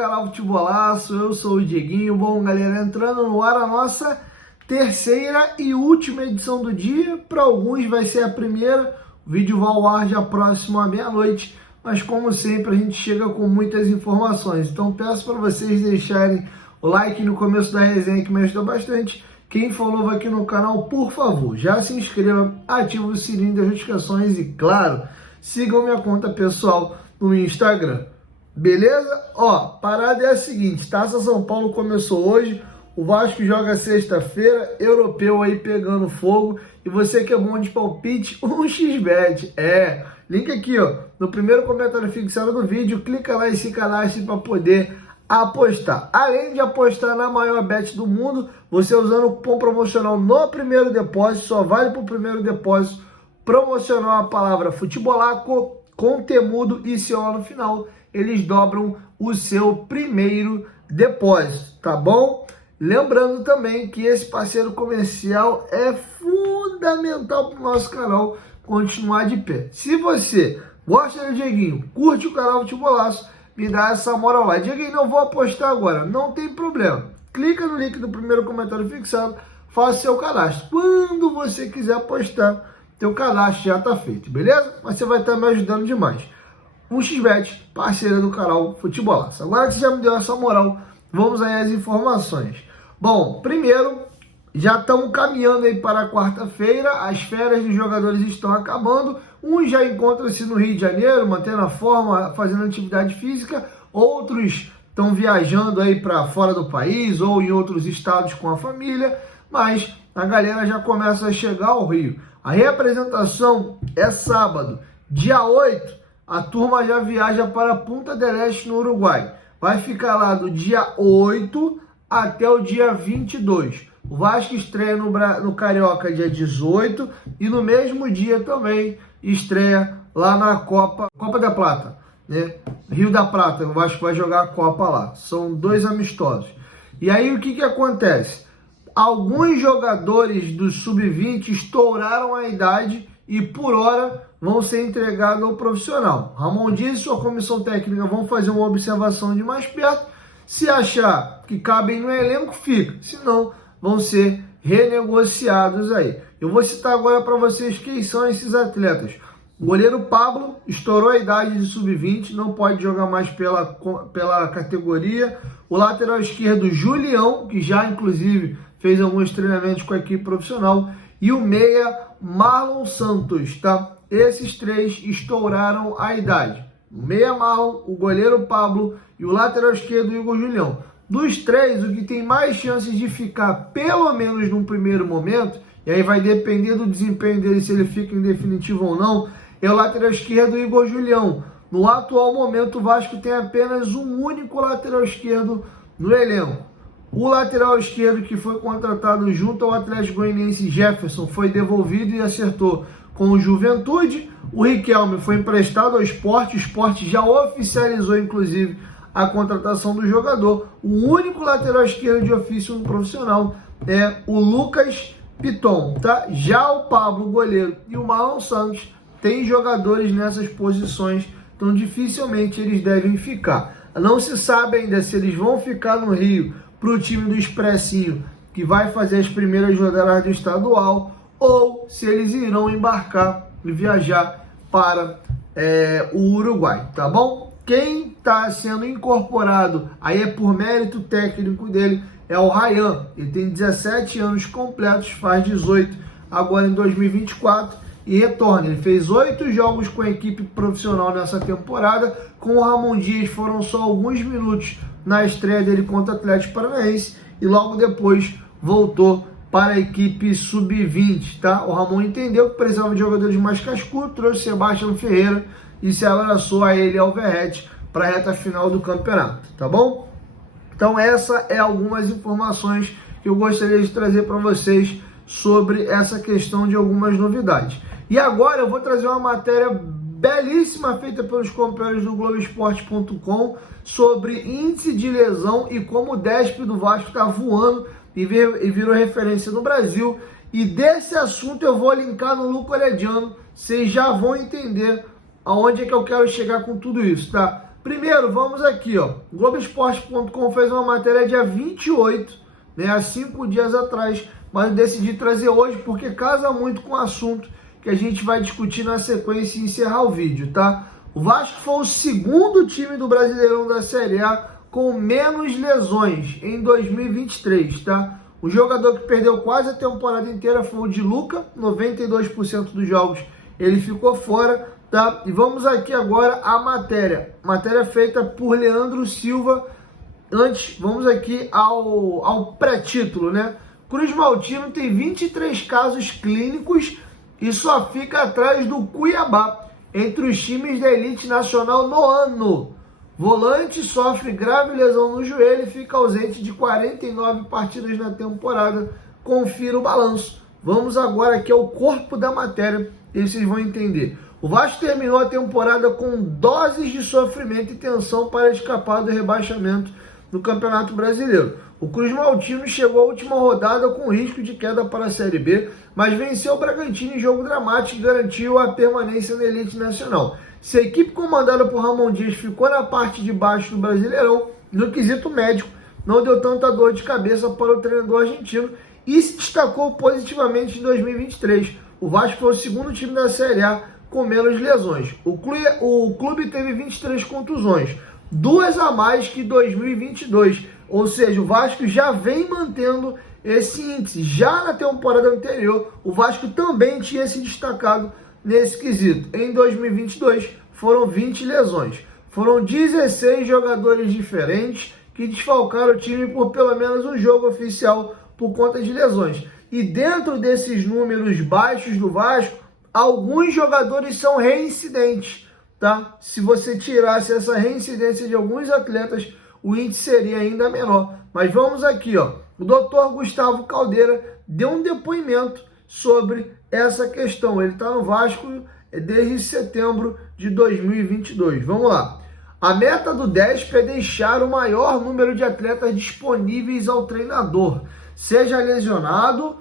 canal Futebolaço, eu sou o Dieguinho. Bom, galera, entrando no ar a nossa terceira e última edição do dia. Para alguns vai ser a primeira, o vídeo vai ao ar já próximo à meia-noite, mas como sempre a gente chega com muitas informações. Então peço para vocês deixarem o like no começo da resenha, que me ajuda bastante. Quem for novo aqui no canal, por favor, já se inscreva, ative o sininho das notificações e, claro, sigam minha conta pessoal no Instagram. Beleza? Ó, parada é a seguinte, Taça São Paulo começou hoje, o Vasco joga sexta-feira, europeu aí pegando fogo, e você que é bom de palpite, 1xBet, link aqui ó, no primeiro comentário fixado do vídeo, clica lá e se cadastre para poder apostar. Além de apostar na maior bet do mundo, você usando o cupom promocional no primeiro depósito, só vale para o primeiro depósito, promocional a palavra Futebolaco, com temudo e CO no final, eles dobram o seu primeiro depósito, tá bom? Lembrando também que esse parceiro comercial é fundamental para o nosso canal continuar de pé. Se você gosta do Dieguinho, curte o canal Futebolaço, me dá essa moral lá. Dieguinho, não vou apostar agora, não tem problema. Clica no link do primeiro comentário fixado, faça seu cadastro. Quando você quiser apostar, teu cadastro já está feito, beleza? Mas você vai estar me ajudando demais. 1xBet, parceira do canal Futebolaço. Agora que você já me deu essa moral, vamos aí às informações. Bom, primeiro, já estamos caminhando aí para a quarta-feira, as férias dos jogadores estão acabando, uns já encontram-se no Rio de Janeiro, mantendo a forma, fazendo atividade física, outros estão viajando aí para fora do país ou em outros estados com a família, mas a galera já começa a chegar ao Rio. A reapresentação é sábado, dia 8, a turma já viaja para Punta del Este, no Uruguai. Vai ficar lá do dia 8 até o dia 22. O Vasco estreia no Carioca dia 18 e no mesmo dia também estreia lá na Copa da Plata, né? Rio da Prata, o Vasco vai jogar a Copa lá. São dois amistosos. E aí o que acontece? Alguns jogadores do Sub-20 estouraram a idade e por hora vão ser entregados ao profissional. Ramon Dias e sua comissão técnica vão fazer uma observação de mais perto. Se achar que cabem no elenco, fica. Se não, vão ser renegociados aí. Eu vou citar agora para vocês quem são esses atletas. O goleiro Pablo estourou a idade de Sub-20, não pode jogar mais pela categoria. O lateral esquerdo Julião, que já inclusive fez alguns treinamentos com a equipe profissional. E o meia Marlon Santos, tá? Esses três estouraram a idade. O meia Marlon, o goleiro Pablo e o lateral esquerdo Igor Julião. Dos três, o que tem mais chances de ficar pelo menos num primeiro momento, e aí vai depender do desempenho dele se ele fica em definitivo ou não, é o lateral esquerdo Igor Julião. No atual momento, o Vasco tem apenas um único lateral esquerdo no elenco. O lateral esquerdo que foi contratado junto ao Atlético Goianiense, Jefferson, foi devolvido e acertou com o Juventude. O Riquelme foi emprestado ao Sport, o Sport já oficializou inclusive a contratação do jogador. O único lateral esquerdo de ofício no profissional é o Lucas Piton, tá? Já o Pablo, o goleiro, e o Marlon Santos têm jogadores nessas posições, então dificilmente eles devem ficar. Não se sabe ainda se eles vão ficar no Rio para o time do Expressinho, que vai fazer as primeiras rodadas do estadual, ou se eles irão embarcar e viajar para o Uruguai, tá bom? Quem está sendo incorporado, aí é por mérito técnico dele, é o Ryan. Ele tem 17 anos completos, faz 18 agora em 2024 e retorna. Ele fez 8 jogos com a equipe profissional nessa temporada. Com o Ramon Dias foram só alguns minutos na estreia dele contra o Atlético Paranaense e logo depois voltou para a equipe Sub-20, tá? O Ramon entendeu que precisava de jogadores mais cascudos, trouxe Sebastião Ferreira e se abraçou a ele ao Verratti para a reta final do campeonato, tá bom? Então essa é algumas informações que eu gostaria de trazer para vocês sobre essa questão de algumas novidades. E agora eu vou trazer uma matéria belíssima feita pelos companheiros do Globoesporte.com sobre índice de lesão e como o Desp do Vasco está voando e virou referência no Brasil. E desse assunto eu vou linkar no Luco Orediano, vocês já vão entender aonde é que eu quero chegar com tudo isso, tá? Primeiro, vamos aqui, ó. Globoesporte.com fez uma matéria dia 28, né, há 5 dias atrás, mas eu decidi trazer hoje porque casa muito com o assunto que a gente vai discutir na sequência e encerrar o vídeo, tá? O Vasco foi o segundo time do Brasileirão da Série A com menos lesões em 2023, tá? O jogador que perdeu quase a temporada inteira foi o Di Luca, 92% dos jogos ele ficou fora, tá? E vamos aqui agora à matéria feita por Leandro Silva. Antes, vamos aqui ao pré-título, né? Cruz Maltino tem 23 casos clínicos e só fica atrás do Cuiabá entre os times da elite nacional no ano. Volante sofre grave lesão no joelho e fica ausente de 49 partidas na temporada. Confira o balanço. Vamos agora aqui ao corpo da matéria e vocês vão entender. O Vasco terminou a temporada com doses de sofrimento e tensão para escapar do rebaixamento no Campeonato Brasileiro. O Cruz Maltino chegou à última rodada com risco de queda para a Série B, mas venceu o Bragantino em jogo dramático e garantiu a permanência na elite nacional. Se a equipe comandada por Ramon Dias ficou na parte de baixo do Brasileirão, no quesito médico, não deu tanta dor de cabeça para o treinador argentino e se destacou positivamente em 2023. O Vasco foi o segundo time da Série A com menos lesões. O clube teve 23 contusões, 2 a mais que 2022, ou seja, o Vasco já vem mantendo esse índice. Já na temporada anterior, o Vasco também tinha se destacado nesse quesito. Em 2022, foram 20 lesões. Foram 16 jogadores diferentes que desfalcaram o time por pelo menos um jogo oficial por conta de lesões. E dentro desses números baixos do Vasco, alguns jogadores são reincidentes, tá? Se você tirasse essa reincidência de alguns atletas, o índice seria ainda menor. Mas vamos aqui, ó. O Dr. Gustavo Caldeira deu um depoimento sobre essa questão. Ele está no Vasco desde setembro de 2022. Vamos lá. A meta do DESP é deixar o maior número de atletas disponíveis ao treinador, seja lesionado,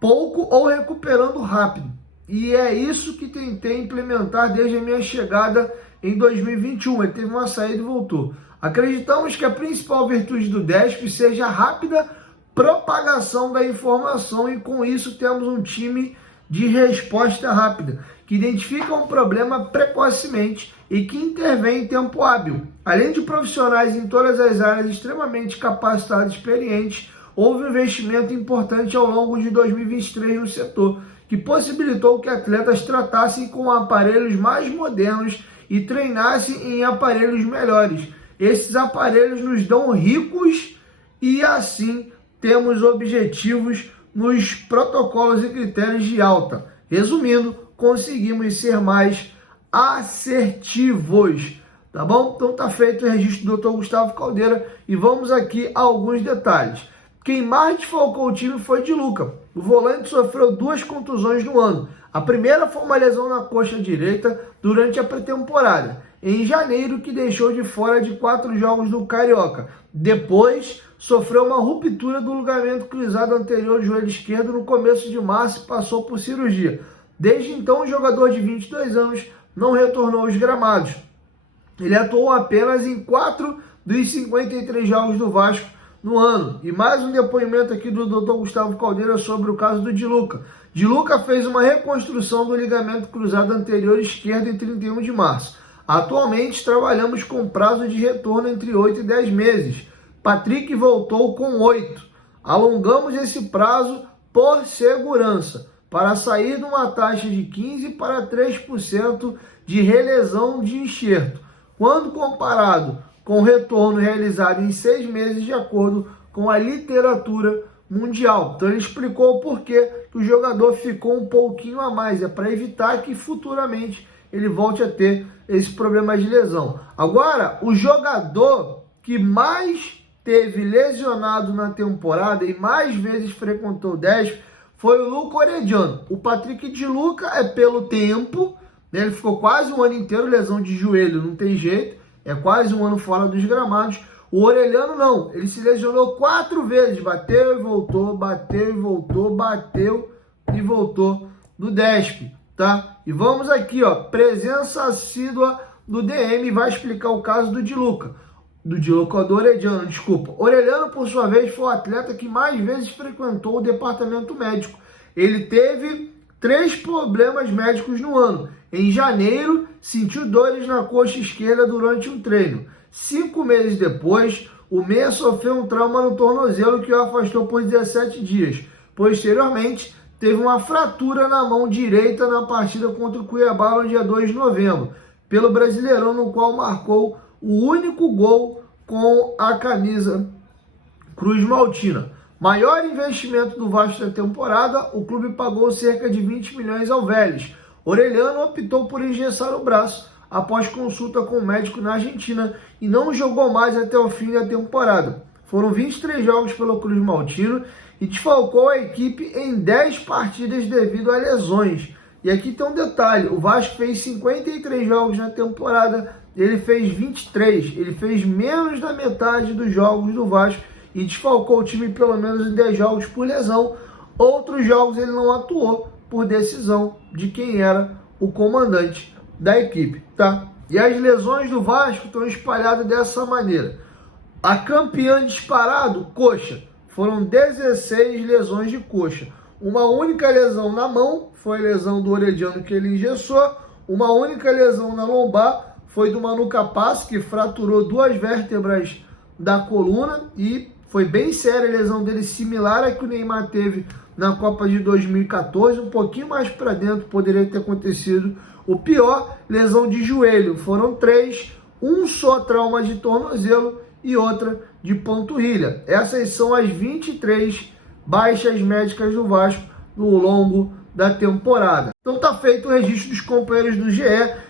pouco ou recuperando rápido. E é isso que tentei implementar desde a minha chegada em 2021. Ele teve uma saída e voltou. Acreditamos que a principal virtude do DESP seja a rápida propagação da informação e com isso temos um time de resposta rápida, que identifica um problema precocemente e que intervém em tempo hábil. Além de profissionais em todas as áreas extremamente capacitados e experientes, houve um investimento importante ao longo de 2023 no setor, que possibilitou que atletas tratassem com aparelhos mais modernos e treinassem em aparelhos melhores. Esses aparelhos nos dão ricos e assim temos objetivos nos protocolos e critérios de alta. Resumindo, conseguimos ser mais assertivos, tá bom? Então tá feito o registro do Dr. Gustavo Caldeira e vamos aqui a alguns detalhes. Quem mais desfalcou o time foi Di Luca. O volante sofreu 2 contusões no ano. A primeira foi uma lesão na coxa direita durante a pré-temporada, em janeiro, que deixou de fora de 4 jogos do Carioca. Depois, sofreu uma ruptura do ligamento cruzado anterior do joelho esquerdo no começo de março e passou por cirurgia. Desde então, o jogador de 22 anos não retornou aos gramados. Ele atuou apenas em 4 dos 53 jogos do Vasco no ano. E mais um depoimento aqui do Dr. Gustavo Caldeira sobre o caso do Di Luca. Di Luca fez uma reconstrução do ligamento cruzado anterior esquerdo em 31 de março. Atualmente trabalhamos com prazo de retorno entre 8 e 10 meses. Patrick voltou com 8. Alongamos esse prazo por segurança, para sair de uma taxa de 15% para 3% de relesão de enxerto, quando comparado com o retorno realizado em 6 meses, de acordo com a literatura mundial. Então ele explicou o porquê que o jogador ficou um pouquinho a mais, é para evitar que futuramente ele volte a ter esse problema de lesão. Agora, o jogador que mais teve lesionado na temporada e mais vezes frequentou o 10 foi o Luca Orediano. O Patrick Di Luca é pelo tempo, né? Ele ficou quase um ano inteiro, lesão de joelho, não tem jeito, é quase um ano fora dos gramados. O Orelhano não, ele se lesionou 4 vezes, bateu e voltou, bateu e voltou, bateu e voltou do DESP, tá? E vamos aqui, ó, presença assídua do DM e vai explicar o caso do Di Luca. Do Orediano, desculpa. Orediano, por sua vez, foi o atleta que mais vezes frequentou o departamento médico. Ele teve 3 problemas médicos no ano. Em janeiro, sentiu dores na coxa esquerda durante um treino. 5 meses depois, o meia sofreu um trauma no tornozelo que o afastou por 17 dias. Posteriormente, teve uma fratura na mão direita na partida contra o Cuiabá no dia 2 de novembro, pelo Brasileirão, no qual marcou o único gol com a camisa Cruz Maltina. Maior investimento do Vasco da temporada, o clube pagou cerca de 20 milhões ao Vélez. Orediano optou por engessar o braço após consulta com o médico na Argentina e não jogou mais até o fim da temporada. Foram 23 jogos pelo Cruz Maltino e desfalcou a equipe em 10 partidas devido a lesões. E aqui tem um detalhe, o Vasco fez 53 jogos na temporada, ele fez 23, ele fez menos da metade dos jogos do Vasco e desfalcou o time pelo menos em 10 jogos por lesão. Outros jogos ele não atuou por decisão de quem era o comandante da equipe, tá? E as lesões do Vasco estão espalhadas dessa maneira. A campeã disparado, coxa. Foram 16 lesões de coxa. Uma única lesão na mão, foi a lesão do Orediano que ele engessou. Uma única lesão na lombar, foi do Manu Capaz, que fraturou 2 vértebras da coluna e foi bem séria a lesão dele, similar à que o Neymar teve na Copa de 2014, um pouquinho mais para dentro poderia ter acontecido o pior. Lesão de joelho, foram 3, um só trauma de tornozelo e outra de panturrilha. Essas são as 23 baixas médicas do Vasco no longo da temporada. Então tá feito o registro dos companheiros do GE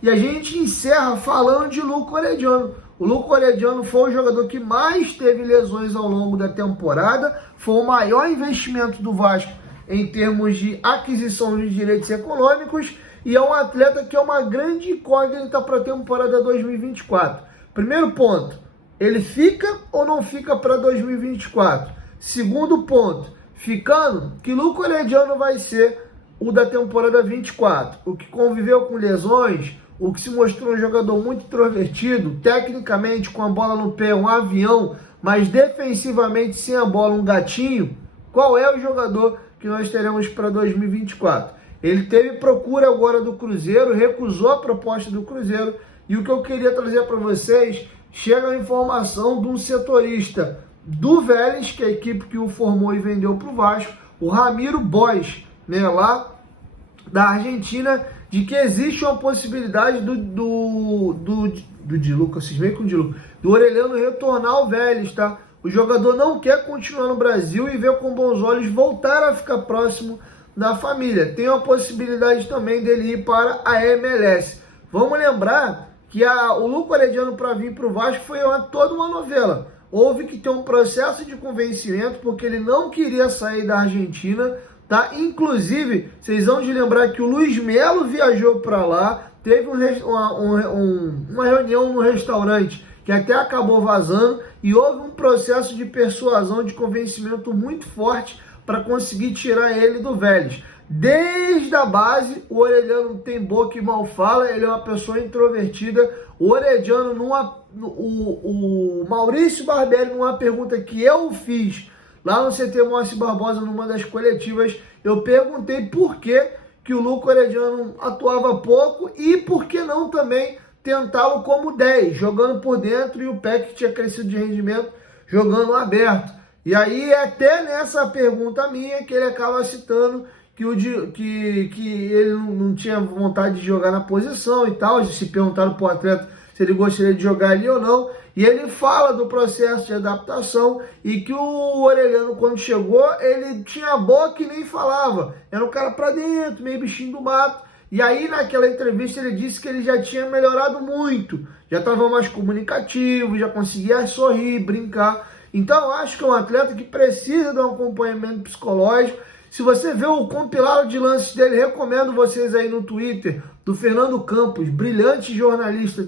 e a gente encerra falando de Luca Orediano. O Luca Orediano foi o jogador que mais teve lesões ao longo da temporada, foi o maior investimento do Vasco em termos de aquisição de direitos econômicos e é um atleta que é uma grande incógnita para a temporada 2024. Primeiro ponto, ele fica ou não fica para 2024? Segundo ponto, ficando, que Luca Orediano vai ser o da temporada 24? O que conviveu com lesões, o que se mostrou um jogador muito introvertido, tecnicamente com a bola no pé, um avião, mas defensivamente sem a bola, um gatinho. Qual é o jogador que nós teremos para 2024? Ele teve procura agora do Cruzeiro, recusou a proposta do Cruzeiro, e o que eu queria trazer para vocês, chega a informação de um setorista do Vélez, que é a equipe que o formou e vendeu para o Vasco, o Ramiro Bois, né, lá da Argentina, de que existe uma possibilidade do Di Luca, vocês veem com o Di Luca, do Orediano retornar ao Vélez, tá? O jogador não quer continuar no Brasil e vê com bons olhos voltar a ficar próximo da família. Tem a possibilidade também dele ir para a MLS. Vamos lembrar que o Luca Orediano, para vir para o Vasco, foi toda uma novela. Houve que ter um processo de convencimento, porque ele não queria sair da Argentina, tá? Inclusive, vocês vão de lembrar que o Luiz Melo viajou para lá, teve uma reunião no restaurante que até acabou vazando, e houve um processo de persuasão, de convencimento muito forte para conseguir tirar ele do Vélez. Desde a base, o Orediano tem boca e mal fala, ele é uma pessoa introvertida. O Orediano, o Maurício Barbieri, numa pergunta que eu fiz lá no CT Moacir Barbosa, numa das coletivas, eu perguntei por que o Luca Orediano atuava pouco e por que não também tentá-lo como 10, jogando por dentro, e o Peck tinha crescido de rendimento jogando aberto. E aí, até nessa pergunta minha, que ele acaba citando que ele não tinha vontade de jogar na posição e tal, se perguntaram para o atleta se ele gostaria de jogar ali ou não, e ele fala do processo de adaptação e que o Orediano, quando chegou, ele tinha a boca e nem falava, era um cara para dentro, meio bichinho do mato. E aí, naquela entrevista, ele disse que ele já tinha melhorado muito, já estava mais comunicativo, já conseguia sorrir, brincar. Então, eu acho que é um atleta que precisa de um acompanhamento psicológico. Se você vê o compilado de lances dele, recomendo vocês aí no Twitter, do Fernando Campos, brilhante jornalista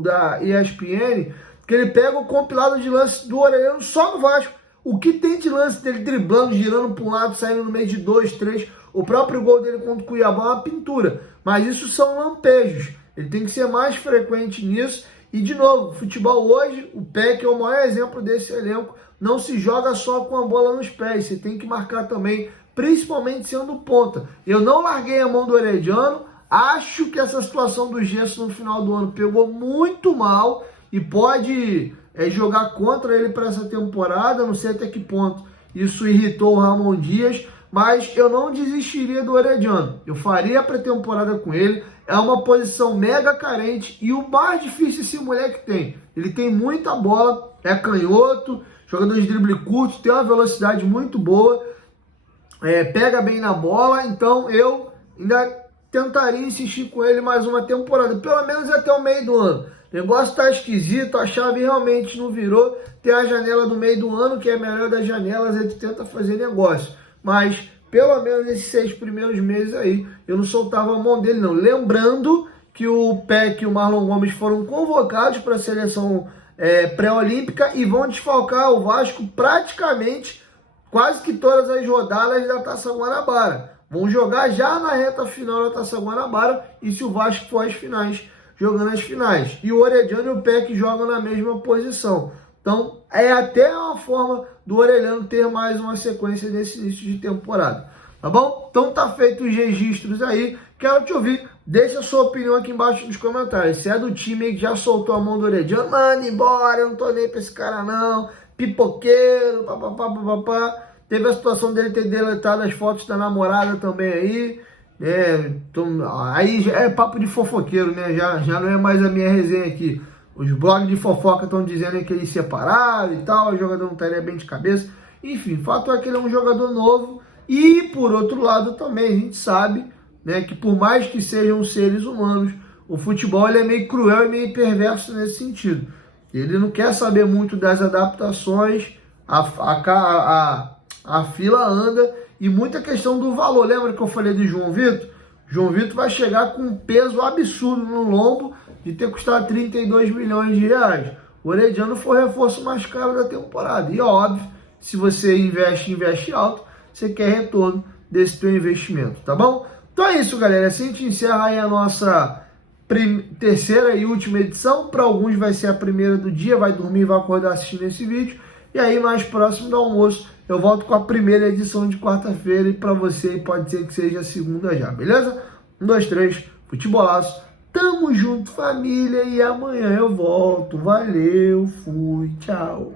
da ESPN, que ele pega o compilado de lances do Orediano só no Vasco. O que tem de lance dele driblando, girando para um lado, saindo no meio de 2, 3... O próprio gol dele contra o Cuiabá é uma pintura. Mas isso são lampejos. Ele tem que ser mais frequente nisso. E, de novo, futebol hoje, o Peck é o maior exemplo desse elenco. Não se joga só com a bola nos pés, você tem que marcar também, principalmente sendo ponta. Eu não larguei a mão do Herediano, acho que essa situação do Gesso no final do ano pegou muito mal e pode jogar contra ele para essa temporada, não sei até que ponto isso irritou o Ramon Dias, mas eu não desistiria do Herediano, eu faria a pré-temporada com ele. É uma posição mega carente e o mais difícil esse moleque tem. Ele tem muita bola, é canhoto, jogador de drible curto, tem uma velocidade muito boa, pega bem na bola, então eu ainda tentaria insistir com ele mais uma temporada, pelo menos até o meio do ano. O negócio tá esquisito, a chave realmente não virou. Tem a janela do meio do ano, que é a melhor das janelas, a gente tenta fazer negócio. Mas pelo menos esses 6 primeiros meses aí, eu não soltava a mão dele não. Lembrando que o Peck e o Marlon Gomes foram convocados para a seleção pré-olímpica e vão desfalcar o Vasco praticamente quase que todas as rodadas da Taça Guanabara. Vão jogar já na reta final da Taça Guanabara e se o Vasco for às finais, jogando as finais. E o Herediano e o Peck jogam na mesma posição. Então, é até uma forma do Orelhano ter mais uma sequência nesse início de temporada. Tá bom? Então tá feito os registros aí. Quero te ouvir. Deixa a sua opinião aqui embaixo nos comentários. Se é do time aí que já soltou a mão do Orelhano, manda embora, eu não tô nem pra esse cara não. Pipoqueiro, papapá. Teve a situação dele ter deletado as fotos da namorada também aí. Aí já é papo de fofoqueiro, né? Já não é mais a minha resenha aqui. Os blogs de fofoca estão dizendo que eles separaram e tal, o jogador não estaria bem de cabeça. Enfim, o fato é que ele é um jogador novo. E, por outro lado, também a gente sabe, né, que por mais que sejam seres humanos, o futebol ele é meio cruel e meio perverso nesse sentido. Ele não quer saber muito das adaptações, a fila anda, e muita questão do valor. Lembra que eu falei do João Vitor? João Vitor vai chegar com um peso absurdo no lombo de ter custado 32 milhões de reais. O Herediano foi o reforço mais caro da temporada. E óbvio, se você investe alto, você quer retorno desse teu investimento, tá bom? Então é isso, galera. Assim a gente encerra aí a nossa terceira e última edição. Para alguns vai ser a primeira do dia, vai dormir e vai acordar assistindo esse vídeo. E aí, mais próximo do almoço, eu volto com a primeira edição de quarta-feira. E para você, pode ser que seja a segunda já, beleza? 1, 2, 3, futebolaço. Tamo junto, família. E amanhã eu volto. Valeu, fui, tchau.